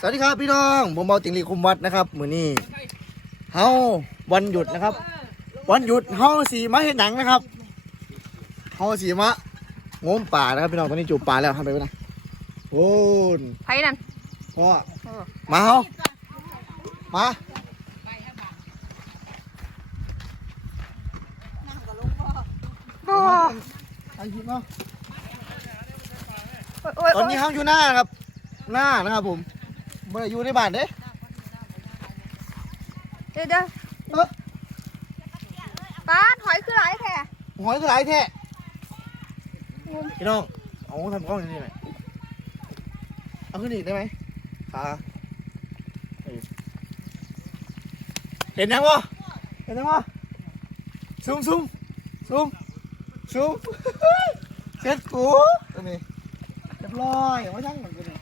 สวัสดีครับพี่น้องผมเบาติงลีคุมวัดนะครับมื้อนี้เฮาวันหยุดนะครับ วันหยุดเฮาสีมาเห็นหนังนะครับเฮาสีมางมป่านะครับพี่น้องตอนนี้จูบป่าแล้วทำไปไหมนะโอ้นไผนั่นพ่อมาเฮามาอันคิดเนาะโอ้ยตอนนี้เฮาอยู่หน้านะครับ หน้านะครับผม ไม่ได้อยู่ในบ้านเด้ เดี๋ยวเดี๋ยวเอ้อ ป้าดหอยคือหลายแท้หอยคือหลายแท้พี่น้องเอาทำกล้องอย่างนี้หน่อยเอาขึ้นอีกได้ไหมขาเออเห็นยังวะเห็นยังวะซูมซูมซูมซูมเช็ดกูตัวนี้เรียบร้อยเอาไว้ช่างเหมือนกันเลย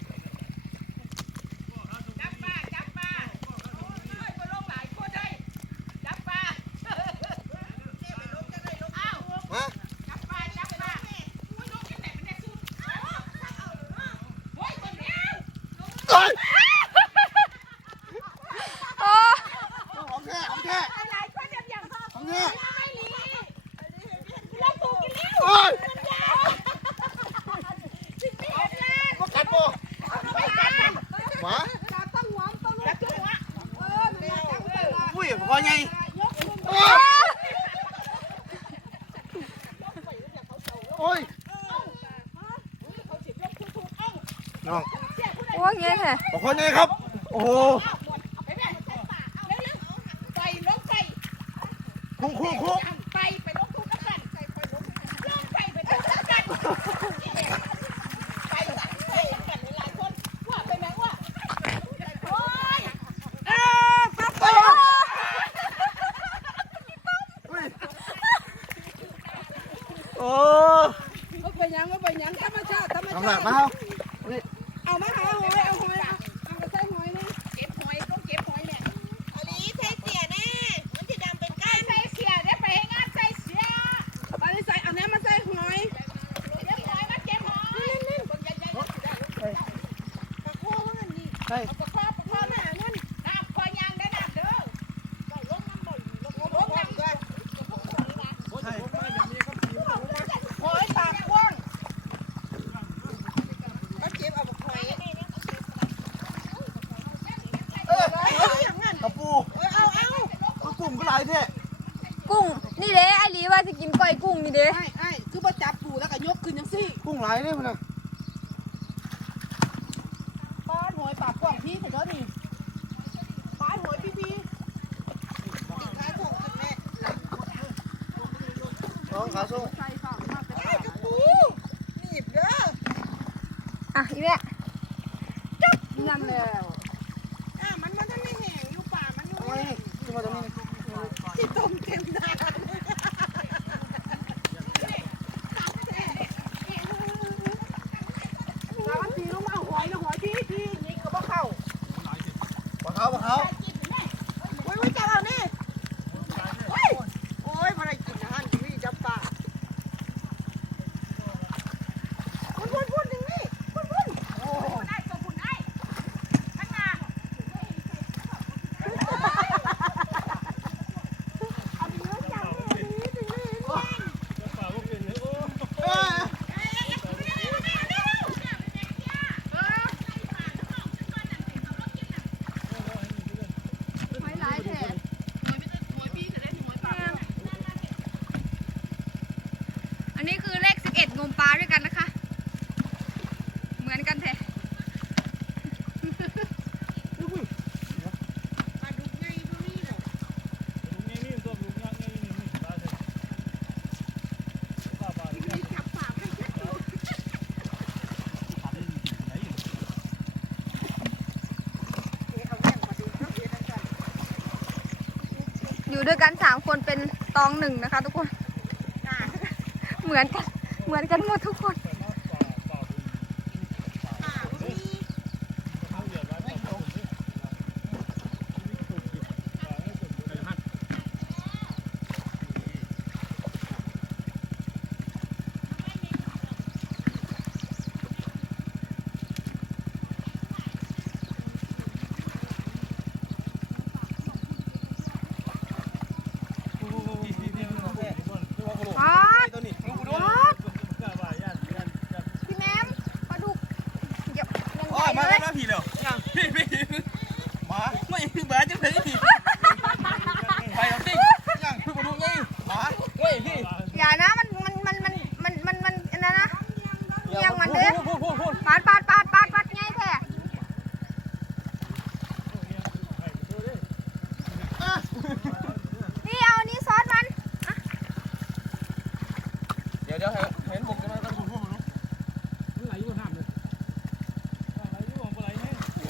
มา เอ้ย โอ้ ของแท้ของแท้ของแท้โอ้ยก็กัดบ่หมา อุ้ยพอไงโอ้ยโอ้ยน้องโอ้ยเงี้ยแท้บอกคนไงครับ โอ้โหคุ้งคุ้งคุ้งอุ้ยโอ้ เอาไปยังเอาไปยังธรรมชาติธรรม ทำห ชา นัก ติ มาเอา เอามาหาหอยเอาหอยเอาเอามาใส่หอยนี่เก็บหอยต้องเก็บหอยเนี่ย อันนี้ใส่เสียแน่ มันจะดำเป็นก้าน ใส่เสียได้ไปให้งานใส่เสียเอาไปใส่เอาเนี้ยมาใส่หอย เก็บหอยมาเก็บหอยนี่นี่ใหญ่ใหญ่ปลาโค้งอันนี้ ใช่ เอาปลาคอปลาคอแม่นั่นน้ำคอยางได้น้ำเด้อปล่อยลงน้ำบ่อยลงลงน้ำด้วย ใช่ หอยปากกว้างมาเก็บเอาหอย เออ เอาอย่างนั้น กระปู เอาเอา กระปุ่มก็หลายแท้ กุ้ง นี่เด้ไอหลีว่าจะกินก้อยกุ้งนี่เด้ ไอ้ไอ้คือมาจับปูแล้วก็ยกขึ้นยังซี่ กุ้งหลายเนี่ยมันน่ะ ป้านห อยปากกว้างพี่เถอะนี่ป้านหอยพี่พี่ขาส่งขึ้นแม่น้องขาส่งใส่ฝากมาเป็นไอ้กระปูหนีบเด้ออะอีแม่นั่นแล้วอะมันมันจะไม่แห้งอยู่ป่ามันอยู่ทำไมขึ้นมาตรงนี้ ที่ต้มเต็มหน้า แล้วมันตีลงมาเอาหอยนะหอยพี่พี่นี่ก็บ่เข้า ปลาเขาปลาเขา โอ้ยจับเอานี่โอ้ยโอ้ยมาได้กินอาหารที่จับปลาพุ่นพุ่นพุ่นถึงนี่พุ่นพุ่นโอ้ได้ตัวพุ่นได้ข้างหน้า เอ้ย หอยหลายแท้อันนี้คือเลขสิบเอ็ดงมปลาด้วยกันนะคะ เหมือนกันแท้ ปลาดุกไงดูนี่เหรอจับปากให้ชัดดูเอาแม่งมาดูครับเดี๋ยวนั่นกัน อยู่ด้วยกันสามคนเป็นตองหนึ่งนะคะ ทุกคน เหมือนกัน เหมือนกันหมดทุกคน ปล่อย มา เลย แล้วพี่เร็วพี่พี่มาไม่เบื่อจังเลยไปเอาสิยังพี่มาดูไงมาเว้ยพี่ อย่านะมันมันมันมันมันมันมันอันนั้นนะเงียงมันเด้ พูดพูดพูด ปาดปาดปาดปาดปาดไงแท้นี่เอาอันนี้ซอสมัน เดี๋ยวเดี๋ยวเห็นบุกกันมากันพูดพูดพูด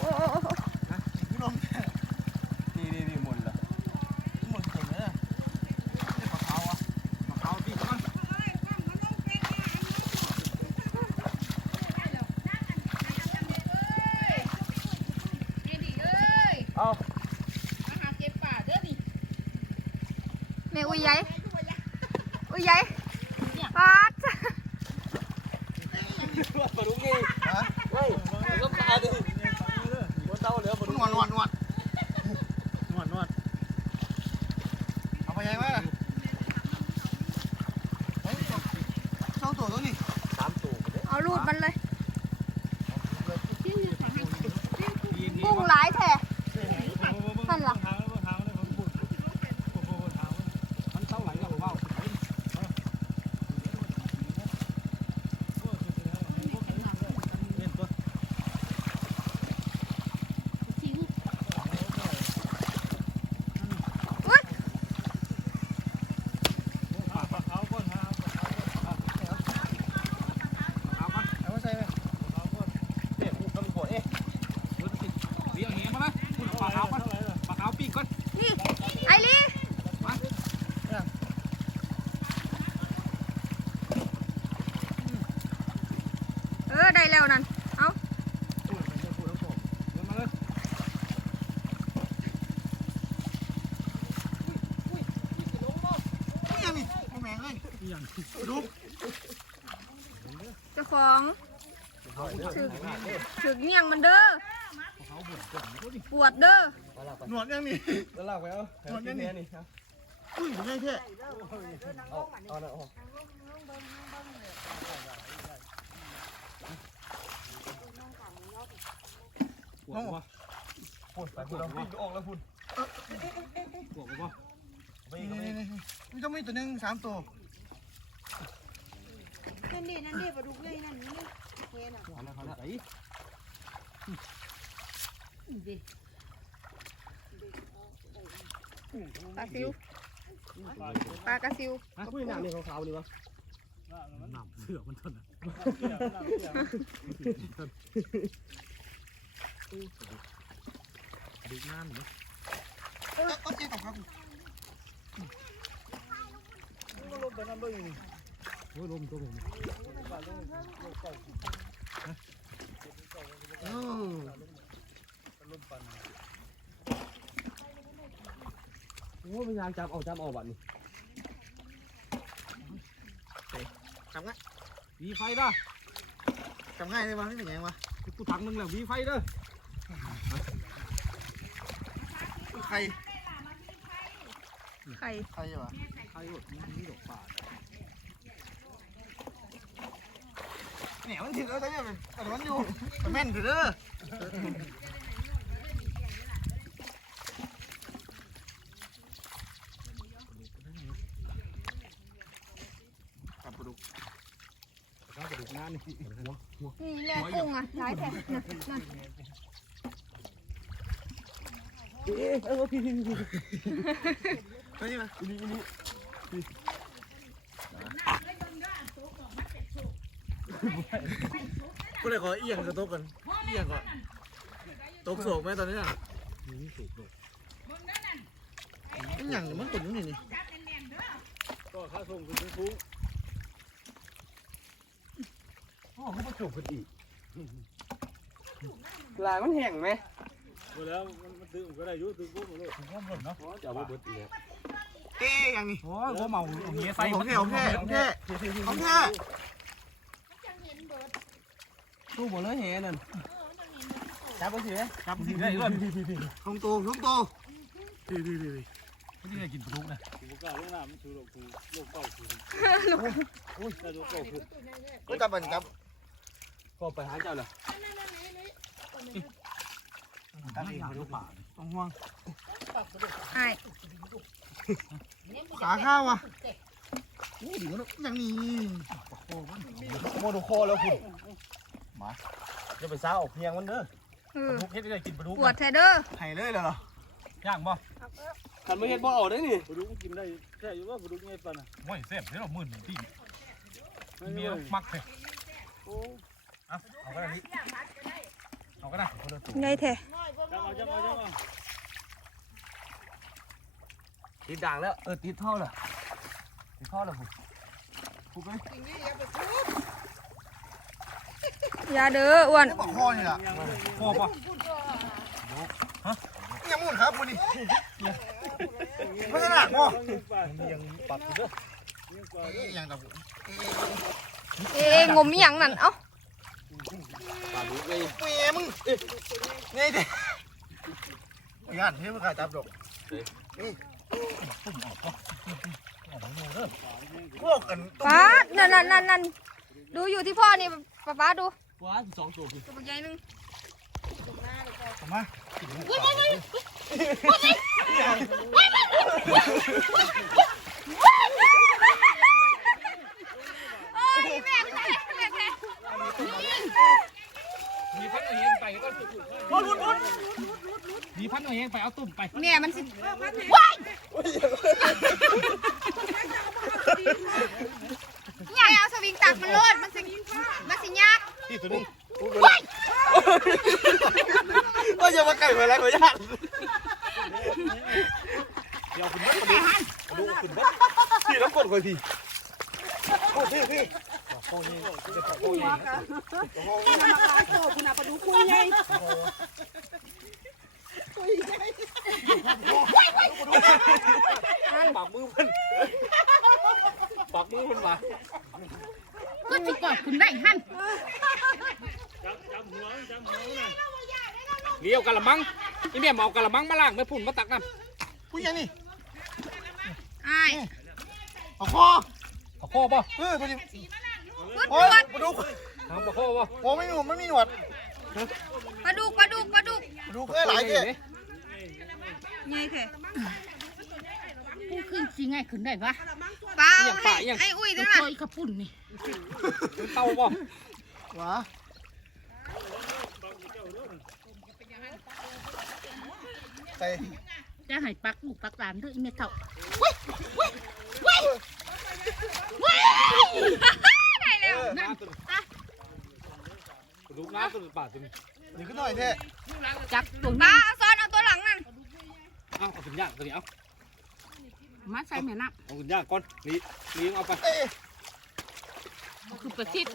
โอ้โอ้โอ้ พี่น้อง นี่นี่นี่หมดละหมดเก่งเลยนี่ปลาขาวอะปลาขาวพี่มัน เอามาหาเก็บป่าเด้อนี่แม่อุ้ยใหญ่อุ้ยใหญ่ปาดปลาดุกไงฮะเฮ้ยก็ปลาดิบนเตาเหลือปลาดุกนวดนวดนวดนวดนวดเอาไปยังไงล่ะเฮ้ยสองตัวตัวนี้ สามตัวเลย เอารูดมันเลยกุ้งหลายแท้ท่านล่ะ มันเต้าไหลกับผมว่า อุ๊ย เอาไปใส่ไหม เนี่ยกูกำลังปวดเอ๊ะเดี๋ยวเหี้ยมานะคุณปลาขาวก่อนปลาขาวปีกก่อน นี่ไอรีเออได้แล้วนั่นเอา มาเลย นี่ยังนี่เอาแมงเลยดู เจ้าของถึกถึ กเงี่ยงมันเด้อปวดเด้อหนวดยังนี่แล้วลากไปเอาหมดนี่นี่ครับอุ้ยยังไงเท่เอาเอาละเอาปวดวะปวดไปปวดเราวิ่งออกแล้วคุณปวดวะไปนี่อีกนี่นี่นี่ต้องมีตัวหนึ่งสามตัวนั่นดินั่นดิปลาดุกเลยนั่นนี่เห็นอะ ปลาซิวปลากระซิวคุยน้ำนี่ขาวๆนี่วะเอาเอาเจ๊ตบครับโอ้ยลมตัวผมเออ โอ้ยพยายามจับเอาจับเอาบัดนี้ทำง่ายวีไฟด้ะทำง่ายเลยมั้ยนี่เป็นยังวะกูถังนึงแล้ววีไฟเด้อใครไข่ใครวะใครหมดนี่ดอกป่า เนี่ยมันถึงแล้วแต่เนี่ยแต่มันอยู่แต่แม่นถือเด้อจับปลาดุกข้าวกระดูกน้านี่หัวหัวนี่แหละกุ้งอะหลายแท้นั่นนั่นเอ๊ะเออพี่พี่พี่เฮ้ยมานี่นี่ กูเลยขอเอียงกับโต๊ะกันเอียงก่อนโต๊ะโศกไหมตอนนี้อะนี่สุกดอกอีหยังเนี่ยมันตุ่นอยู่นี่นี่ก็ข้าส่งคุณฟุ้งอ๋อเขาประจุกันอีกลายมันแห้งไหมหมดแล้วมันตึงก็ได้ยุ่ตึงปุ๊บหมดเลยผมก็หมดเนาะจะเอาไปเบิดเลยเอ๊ยยังนี่โอ้ยหัวเมาเอาเงี้ยใส่ใส่ของแท้ของแท้ของแท้ของแท้ ตู้หมดเลยแห่นั่นจับไปสิจับสิได้ด้วยของโตของโตดีดีดีไม่ได้กินปลาดุกนะกูกล้าลงน้ำมันชูโลกกูโลกเก่าคืออุ้ยแต่โลกเก่าคือกูจับมันจับก็ไปหาเจ้าเลยนี่มันลูกป่าต้องห่วงไอ้ขาข้าวอะโอ้ดีวะอย่างนี้โมโดโคแล้วคุณ มาจะไปซ้าออกเพียงมันเด้อเออลูกเฮ็ดได้กินปลาดุกปวดแท้เด้อให้เลยเหรอย่างบ่คันไม่เห็นบ่เอาได้นี่ปลาดุกกินได้แค่อยู่ว่าปลาดุกไงปะน่ะโอ้ยแซ่บเด้อเรามื่นที่เมียมักเลยเอาเอาก็ได้นี่เอาก็ได้คนละตัวไงแท้จังเอาจังเอาจังเอาติดด่างแล้วเออติดท่อแล้วติดท่อแล้วผม อยาเด้ออ้วนปากคอนี่แหละพ่อป่ะยังมุ่นครับคุณนี่ไม่ใช่หนักมั้งมันยังปักอยู่เด้อยังกับเอ๊ะงมอีหยังนั่นเอ้าปลาดุกไงเมียมึงไงเด็กงานที่มึงขายจับดอกพวกกันป้าดนั่นนั่นนั่นนั่น ดูอยู่ที่พ่อนี่ป้าป้าดูว้าสองตัวคือตัวใหญ่หนึงมาเอ้ยแม่แท้แม่แท้มีพันหน่อยเองไปก็สุดมีพันหน่อยเองไปเอาตุ่มไปแม่มันสิยาย เอาสวิงตักมันโลดมันสิมันสิยากที่ตัวนี้ก็จะมาไก่ไปแล้วขออนุญาตเดี๋ยวคุณนักปลาดุกปลาดุกคุณนักพี่น้ำกดคอยทีโอ้นี่จะปลาโอ้ยคุณมาขายโตคุณอาปลาดุกคุยไงปากมือมันปากมือมันมา ก็สิกอดคุณได้หั่นจับจับหัวจับหัวน่ะเลี้ยวกะละมังนี่แม่เอากะละมังมาล้างไม่พุ่นมาตักน้ำผู้ยังนี่ไอ้ายเอาคอเอาพ่อป่ะเออตัวนี้พุดโอ้ปยวดปลาดุกทางปลาพ่อป่ะโอ้ไม่มีหนวดไม่มีหนวดปลาดุกปลาดุกปลาดุกปลาดุกเอ้ยหลายเจ๊ไงแท้ผู้ ขึ้นสิง่ายขึ้นได้ปะป้าเอาให้ไอ้อุ้ยตันั่วนน่ะโอยกระปุ่นนี่เต้าป่ะหวาใส่จะให้ปักลูกปักหลานด้วยอีเมเท่าได้แล้วนั่นปลาดุกน้ำตัวป่าตัวนี้นี่ขึ้นหน่อยเท่จับตัวป้านี้เอาซ้อนเอาตัวหลังนั่น เอาเอาขึ้นย่างตัวนี้เอา มาใส่แม่น้เอาขึ้นย่างก่อนนี่นี่เอาไปเอ้ยำคือประชิด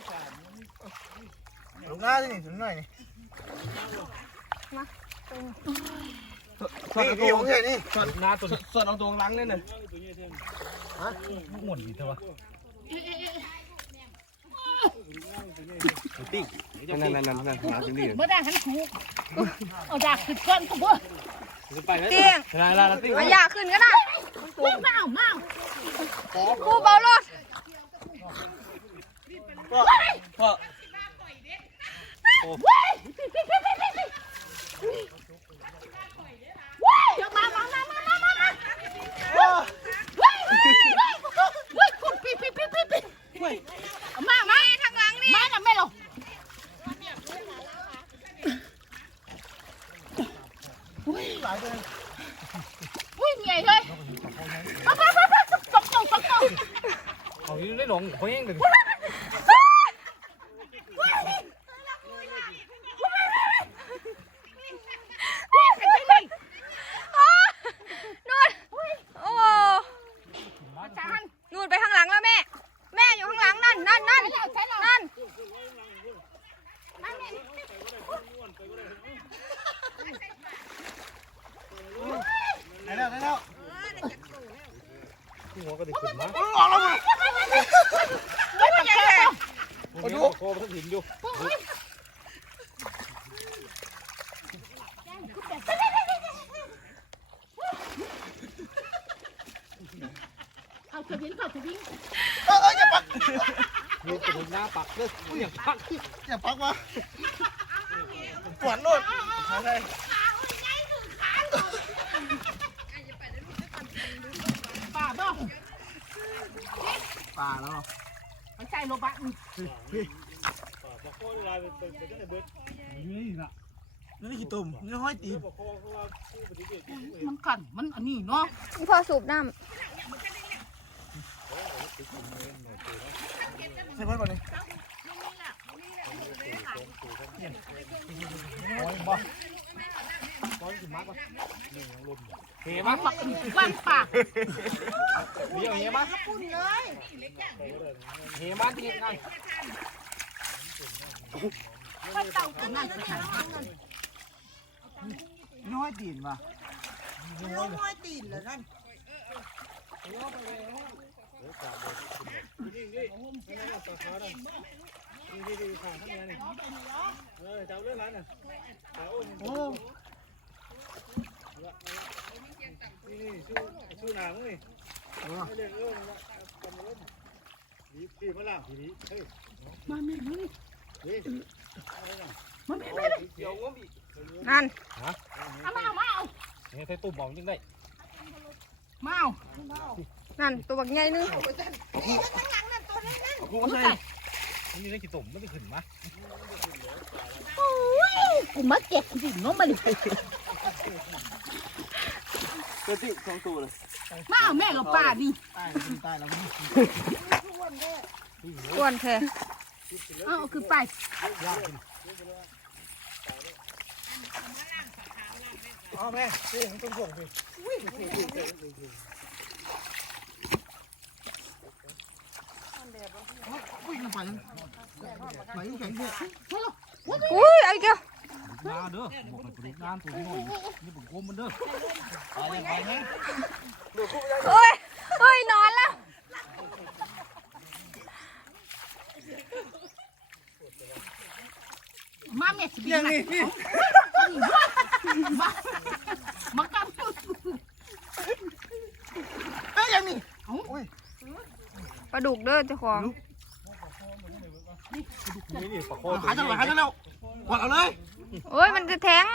ลูกหน้าที่นี่ถึงหน่อยนี่นี่นี่ของเท่นี่ส่วนน้าตัวส่วนเอาตัวล้างเนี่ยน่ะหมุนดีเถอะวะติ้งนั่นนั่นนั่นนั่นน้าตัวนี้เมื่อได้หันถูกเอาดากขึ้นก้อนก็บ่ขึ้นไปแล้วเตียงลาลาลาติ้งเอาอยากขึ้นก็ได้ มาเอามากูเบารถพ่อเดี๋ยวมามามามามามามาเว้ยคุณพี่พี่พี่พี่พี่มามาทางหลังนี่มาน่ะแม่หรอ อุ้ยเหนื่อยเลยมามามามาตกตกตกตก เอาอยู่ในหนองเขาเองเลย กระเอออย่าปักมีกระวินหน้าปักเลยอย่าปักอย่าปักวะกวานู่นอะไรป่าบ้าป่าแล้วมันใช่โลบะนี่นี่นี่คือตุ่มนี่ห้อยตีมันขันมันอันนี้เนาะพ่อสูบน้ำ ใช่ไหมวันนี้โอ้ยบ้าตอนกินมากกว่าเฮ้มันปักกว้างปากเดี๋ยวเฮ้มาปุ่นเลยเฮ้มาที่ไงค่อยเต่ากันนั่นสินี่ห้อยตีนป่ะน้องห้อยตีนเหรอนั่น นี่นี่นี่ปลาคอนั่นนี่นี่นี่ข้างข้างในนี่เออเจ้าเรื่องนั้นน่ะเอาโอ้นี่นี่ชูชูหนังนี่ไม่เล่นเออทำล่นดีดมาล่างทีนี้เฮ้ยมาแม่นี่เฮ้ยมาแม่แม่เดี๋ยวงมอีนั่น เอามาเอามาเอาเฮ้ยไปตุ่มบอกยังได้ มาเอานั่นตัวบักใหญ่นึงกูก็ใช่นี่ได้กี่ตุ่มไม่ได้ขึ้นมากูมาเก็บสิน้องมาดิเกิดที่สองตัวเลยมาเอาแม่กับป้านี่ตายตายแล้วอ้วนแท้เอาเอาคือไป อ๋อแม่เฮ้ยมันต้องส่งสิอุ้ยมันไปไปแข็งเถอะอุ้ยไอ้เจ้ามาเด้อบอกให้ปลุกงานตัวน้อยนี่ผมโกมมันเด้อไปเลยไปเลยโอ้ยโอ้ยนอนแล้ว มาแม่สิยังนี่นี่มามากันเอ้ยยังนี่โอ้ยปลาดุกเด้อเจ้าของนี่นี่ปลาโคหายจังเลยหายจังแล้วกดเอาเลยโอ้ยมันจะแทง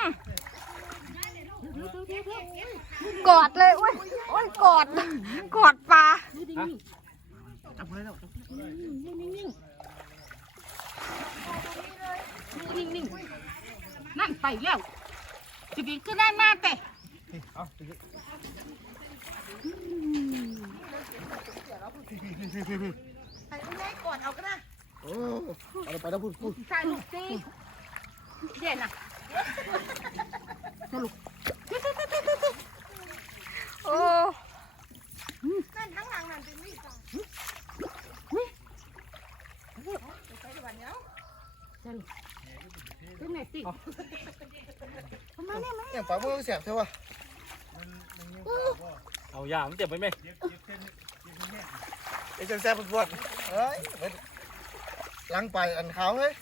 กอดเลยโอ้ยโอ้ยกอดกอดปลาจับเลยแล้วนิ่งๆ นั่นไปแล้วสิบินก็ได้มาแต่เอาไปโอ้เอาไปแล้วพูดพูดใช่ลูกสิเด่นอะโอ้เป็นไง ติอย่างปลาเมื่อแสบใช่ป่ะเอายามันเจ็บไปไหมไอ้แสบปวดเฮ้ยล้างไปอันขาวเฮ้ย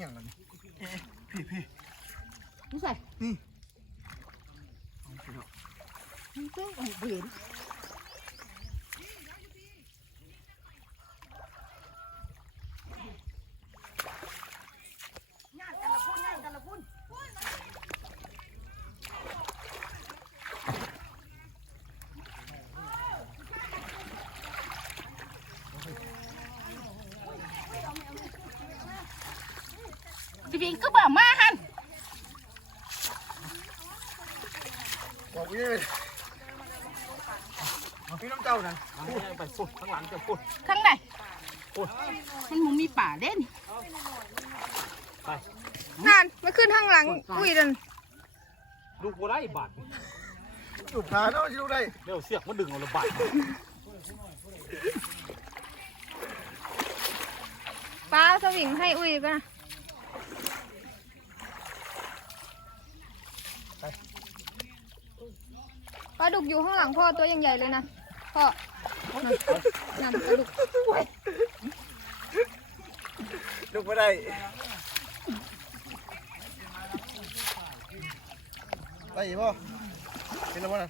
อย่างนั้นพี่พี่นี่ใส่นี่มันก็เอาเบื่อ สิบินก็บอกมาหัน บอกพี่เลยพี่น้องเจ้านั่น ไปฟุดข้างหลังจะฟุดข้างในโอ้ยมันมึงมีป่าเด่นนั่นมาขึ้นข้างหลังอุ้ยนั่นลูกบัวได้บาทจูบขาเนาะจูบได้เดี๋ยวเสียกมันดึงเอาละบาทปลาสวิงให้อุ้ยก็นะปลาดุกอยู่ข้างหลังพ่อตัวยังใหญ่เลยนะพ่อ นั่นนั่นปลาดุกลุกไม่ได้ ไปอีกป่ะเป็นแล้วป่ะ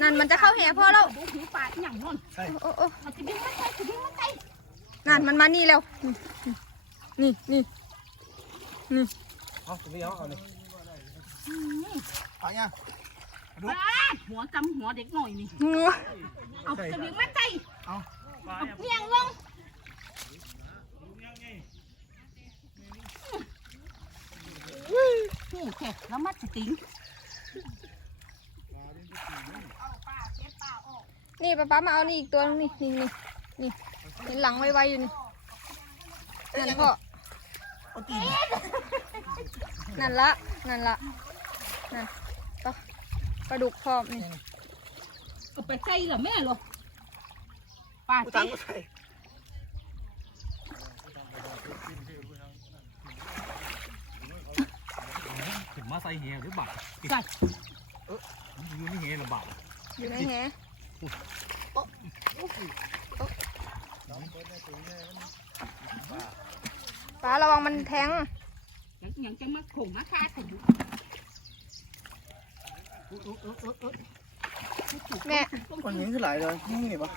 นั่นมันจะเข้าแห่พ่อแล้วดูป่าอหย่างนั้นโอ้โอ้เอาสิบินมาใส่สิบินมาใส่นั่นมันมานี่แล้ว นี่นี่นี่เอาตรงนี้เอาเอาเลยเอาเนี่ย หัวจำหัวเด็กหน่อยนี่ งัวเอาจะเลี้ยงมันใจเอาเลี้ยงลงหูแขกแล้วมัดสติงนี่ป้าป้ามาเอานี่อีกตัวนึงนี่นี่นี่นี่เห็นหลังไวๆอยู่นี่นั่นพ่อนั่นละนั่นละนั่นปลา ปลาดุกพร้อมนี่เอาไปใจเหรอแม่หรอป้าใจถึงมาใส่เหียหรือบักใส่มันอยู่นี่เหียหรือบักอยู่ในแหป้าระวังมันแทงยังจะมาข่มมาฆ่าถึงแม่ คนนี้คือหลายเลยนี่นี่ปะ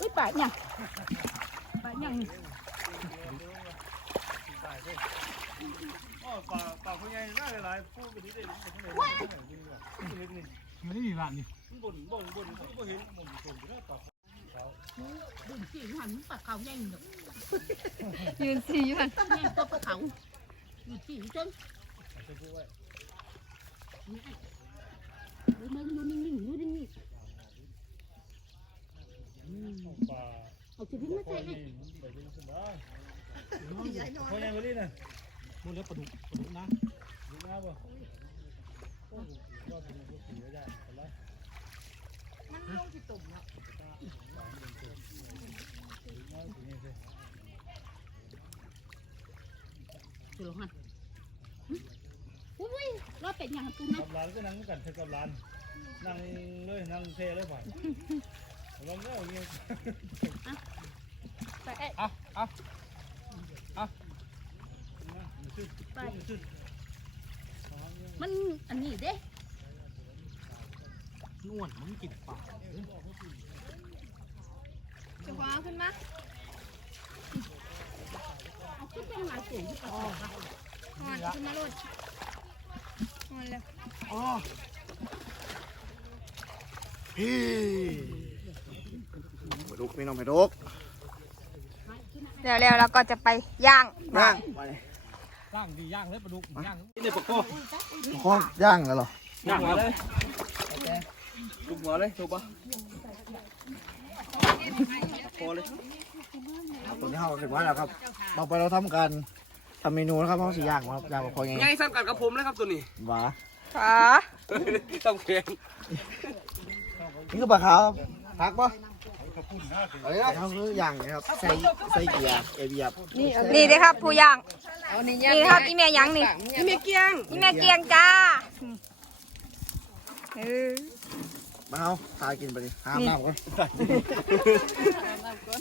อุ้ยป้าเนี่ยป้ายังป่าป่าพญายน่าหลายพูดไปที่ได้มันนี่ร้านนี่บ่นบ่นบ่นบ่เห็นบ่นบ่นอยู่ป่าดึงสีหันป้าเขาแย่งเนาะยืนสีอยู่หันต้องแย่งตัวป้าเขาอยู่สีจนมันอยู่นิ่งๆอยู่นิ่งป่าๆเอาชีวิตมาใส่ให้ไปเป็นสบายพญายวันนี้น่ะมึงเลี้ยงปลาดุกปลาดุกนะดุกนะบ่ว่าเป็นพวกผีได้อะจุลหัน อุ้ยรอดเป็นอย่างตุ้นะกับร้านก็นั่งกันเท่ากับร้าน นั่งเลยนั่งเทเลยผ่านลองเล่าเนี่ยไปเอ๊ะอะอะอะไปมันอันนี้เด้นวดมันกินป่าจะคว้าขึ้นมาเอาขึ้นเป็นหลายตัวที่ป้าหอนขึ้นมาโลด หอนแล้วอ๋อพี่ไปดุกพี่น้องไปดุกเดี๋ยวแล้วเราก็จะไปย่างย่างไปย่างดีย่างเลยปลาดุกย่างนี่ปลาโก้ข้อย่าง แล้วเหรอย่างหัวเลยทุกหัวเลยถูกปะพอเลยตัวนี้เราถึงว่าแล้วครับ ต่อไปเราทำการ ทำเมนูนะครับเพราะสีย่างครับย่างกับพอไงง่ายสั้นกัดกับผมเลยครับตัวนี้หวาขาต้องแข็งนี่คือปลาขาวพักปะเอะไรนะเขาคือย่างนะครับ ใส่ใส่เกียร์เอเบียบนี่เด้อครับผู้ย่างนี่ครับอีเมียยังนี่เมียเกียงอีเมียเกียงจ้าเออมาเอาตายกินไปดิห้ามน้ำก่อน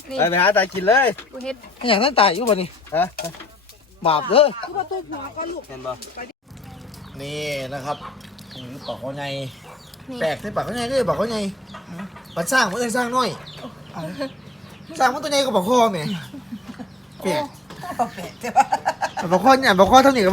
นี่ไปไปหาตายกินเลยกูเฮ็ดอย่างนั้นตายอยู่ป่ะนี่ฮะ บาปเด้อคือประตูหัวก็ลูกเห็นปะนี่นะครับนี่คือปากเขาใหญ่นี่แปลกที่ปากเขาใหญ่ด้วยปากเขาใหญ่ปัดสร้างมันเอ้ยสร้างน้อยสร้างมันตัวใหญ่ก็ปากคอแม่แปลกปากคอเนี่ยปากคอเท่านี้ก็